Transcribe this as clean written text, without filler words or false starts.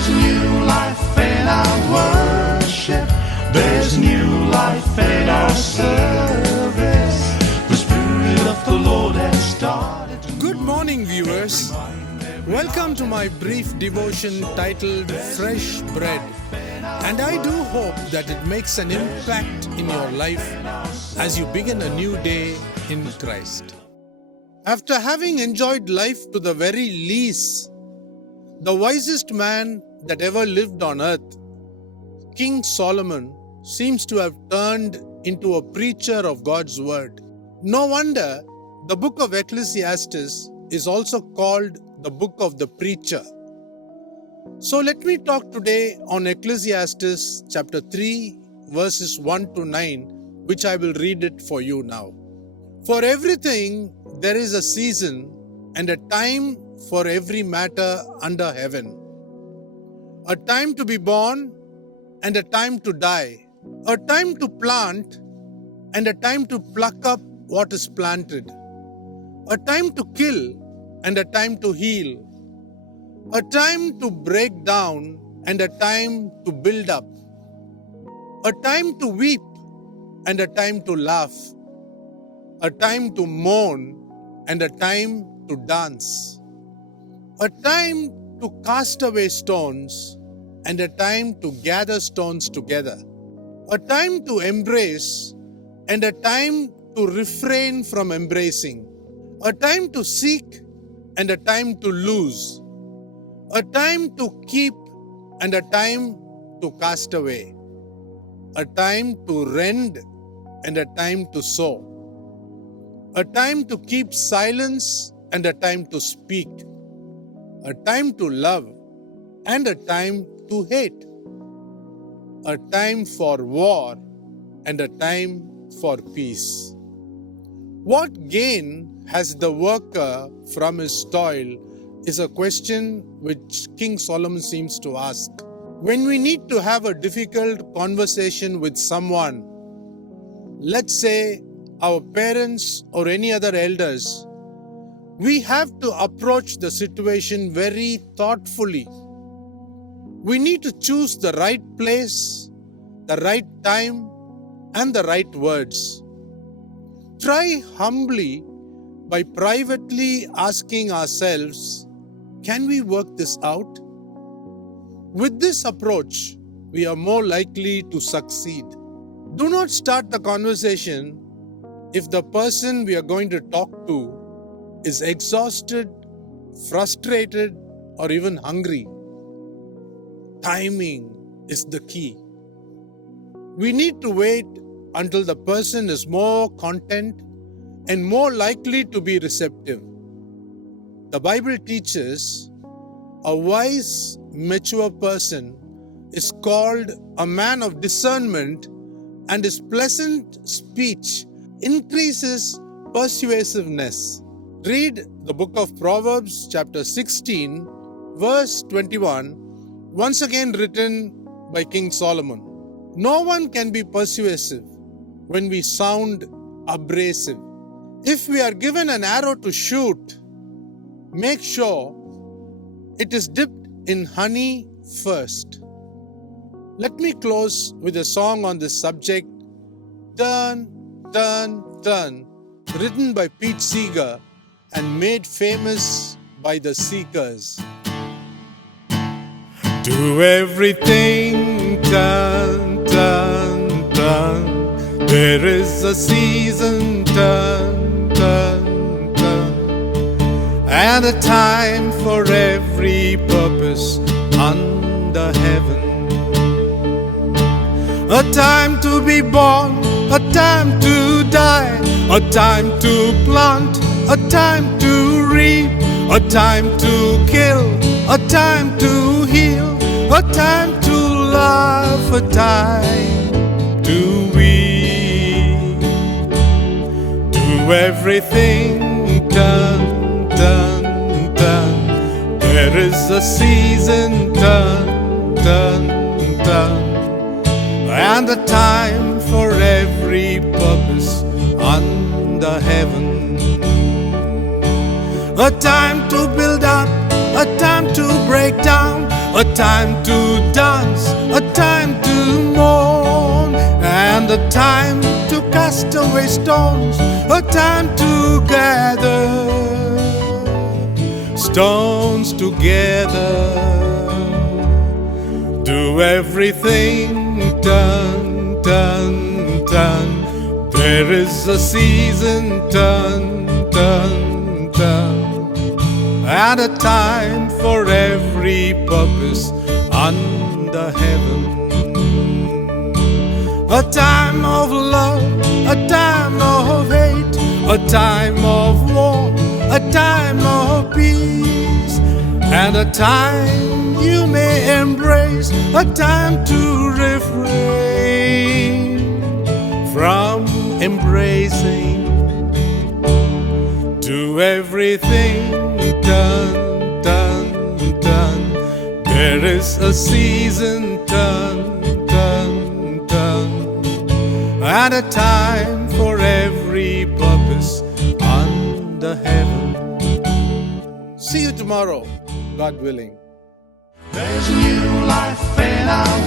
There's new life in our worship. There's new life in our service. The Spirit of the Lord has started to Good morning, viewers. Welcome to my brief devotion titled Fresh Bread. And I do hope that it makes an impact in your life as you begin a new day in Christ. After having enjoyed life to the very least, the wisest man that ever lived on earth, King Solomon, seems to have turned into a preacher of God's word. No wonder the book of Ecclesiastes is also called the book of the preacher. So let me talk today on Ecclesiastes chapter 3 verses 1 to 9, which I will read it for you now. For everything there is a season and a time for every matter under heaven. A time to be born and a time to die. A time to plant and a time to pluck up what is planted. A time to kill and a time to heal. A time to break down and a time to build up. A time to weep and a time to laugh. A time to mourn and a time to dance. A time to cast away stones and a time to gather stones together. A time to embrace and a time to refrain from embracing. A time to seek and a time to lose. A time to keep and a time to cast away. A time to rend and a time to sow. A time to keep silence and a time to speak. A time to love and a time to hate. A time for war and a time for peace. What gain has the worker from his toil is a question which King Solomon seems to ask. When we need to have a difficult conversation with someone, let's say our parents or any other elders, we have to approach the situation very thoughtfully. We need to choose the right place, the right time, and the right words. Try humbly by privately asking ourselves, can we work this out? With this approach, we are more likely to succeed. Do not start the conversation if the person we are going to talk to is exhausted, frustrated, or even hungry. Timing is the key. We need to wait until the person is more content and more likely to be receptive. The Bible teaches a wise, mature person is called a man of discernment, and his pleasant speech increases persuasiveness. Read the book of Proverbs chapter 16 verse 21, once again written by King Solomon. No one can be persuasive when we sound abrasive. If we are given an arrow to shoot, make sure it is dipped in honey first. Let me close with a song on this subject, Turn, Turn, Turn, written by Pete Seeger and made famous by the Seekers. Do everything, turn, turn, turn. There is a season, turn, turn, turn. And a time for every purpose under heaven. A time to be born, a time to die, a time to plant, a time to reap, a time to kill, a time to heal, a time to love, a time to weep. Do everything, turn, turn, turn. There is a season, turn, turn, turn. And a time for every purpose under heaven. A time to build up, a time to break down, a time to dance, a time to mourn, and a time to cast away stones, a time to gather stones together. Do everything, turn, turn, turn. There is a season, turn, turn, turn, and a time for every purpose under heaven. A time of love, a time of hate, a time of war, a time of peace, and a time you may embrace, a time to refrain from embracing. Do everything, turn, turn, turn. There is a season, turn, turn, turn, and a time for every purpose under heaven. See you tomorrow, God willing. There's new life in our